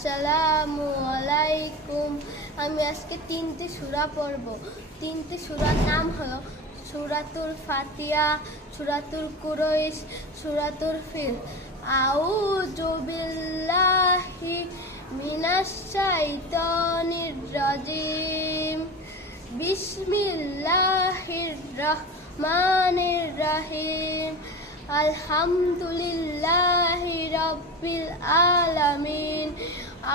আসসালামু আলাইকুম। আমি আজকে 3টি সূরা পড়ব। 3টি সূরার নাম হলো সূরাতুল ফাতিহা, সূরাতুল কুরাইশ, সূরাতুল ফিল। আউযু বিল্লাহি মিনাশ শাইতানির রাজিম। বিসমিল্লাহির রহমানির রহিম। আলহামদুলিল্লাহি রাব্বিল আলামিন।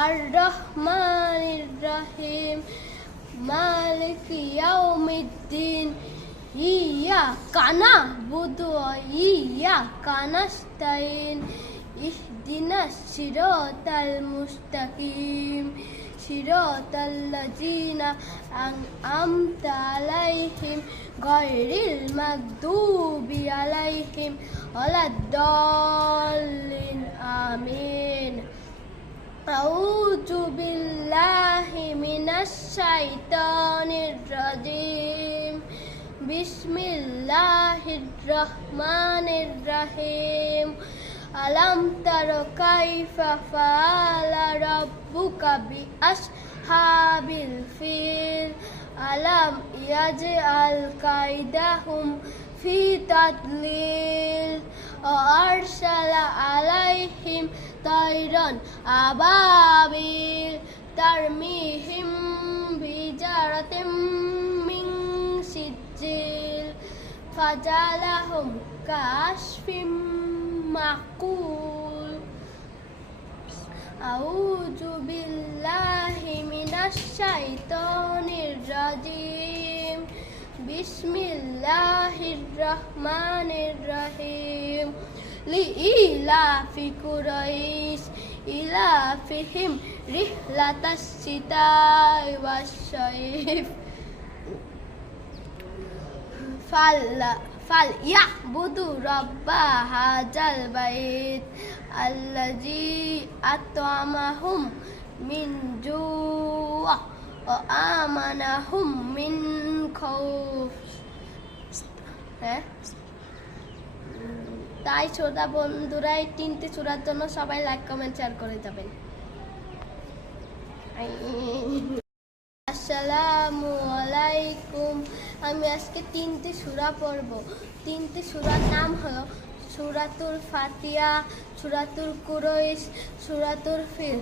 আর রহমানির রহিম। মালিকি ইয়াউমিদ্দিন। ইয়াকা না'বুদু ওয়া ইয়াকা নাস্তাইন। ইহদিনাস সিরাতাল মুস্তাকিম। সিরাতাল্লাযীনা আন'আমতা আলাইহিম গায়রিল মাগদুবি আলাইহিম ওয়ালাদ-দাল্লিন। আমিন। আউযু বিল্লাহি মিনাশ শাইতানির রাজিম। বিসমিল্লাহির রহমানির রহিম। আলাম তারা কাইফা ফাআলা রাব্বুকা বিআসহাবিল ফিল। আলাম ইয়াজআল কাইদাহুম ফি তাদলিল। আরসালা আলাইহিম তায়রান আবাবিল তারমিহিম বিজারাতিম মিন সিজ্জিল ফাজালাহুম কাশফিম মাকুল। আউযু বিল্লাহি মিনাশ শাইতানির রাজিম। বিসমিল্লাহির রহমানির রহিম। লিইলাফি কুরাইশ ইলাফিহিম রিহলাতাস শিতা'i ওয়াস-শাইফ। ফালইয়াবুদু রাব্বা হাযাল বাইত আল্লাযী আত'আমাহুম মিন জু' ওয়া আমানাহুম মিন খাউফ। তাই শ্রোতা বন্ধুরা, এই 3টি সূরার জন্য সবাই লাইক, কমেন্ট, শেয়ার করে যাবেন। আসসালামু আলাইকুম। আমি আজকে 3টি সূরা পড়ব। 3টি সূরার নাম হলো সূরাতুল ফাতিহা, সূরাতুল কুরাইশ, সূরাতুল ফিল।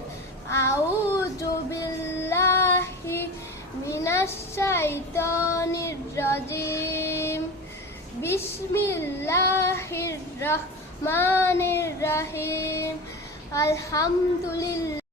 আউযু বিল্লাহি মিনাশ শাইতানির রাজিম। বিসমিল্লাহির রহমানির রহিম। আলহামদুলিল্লাহি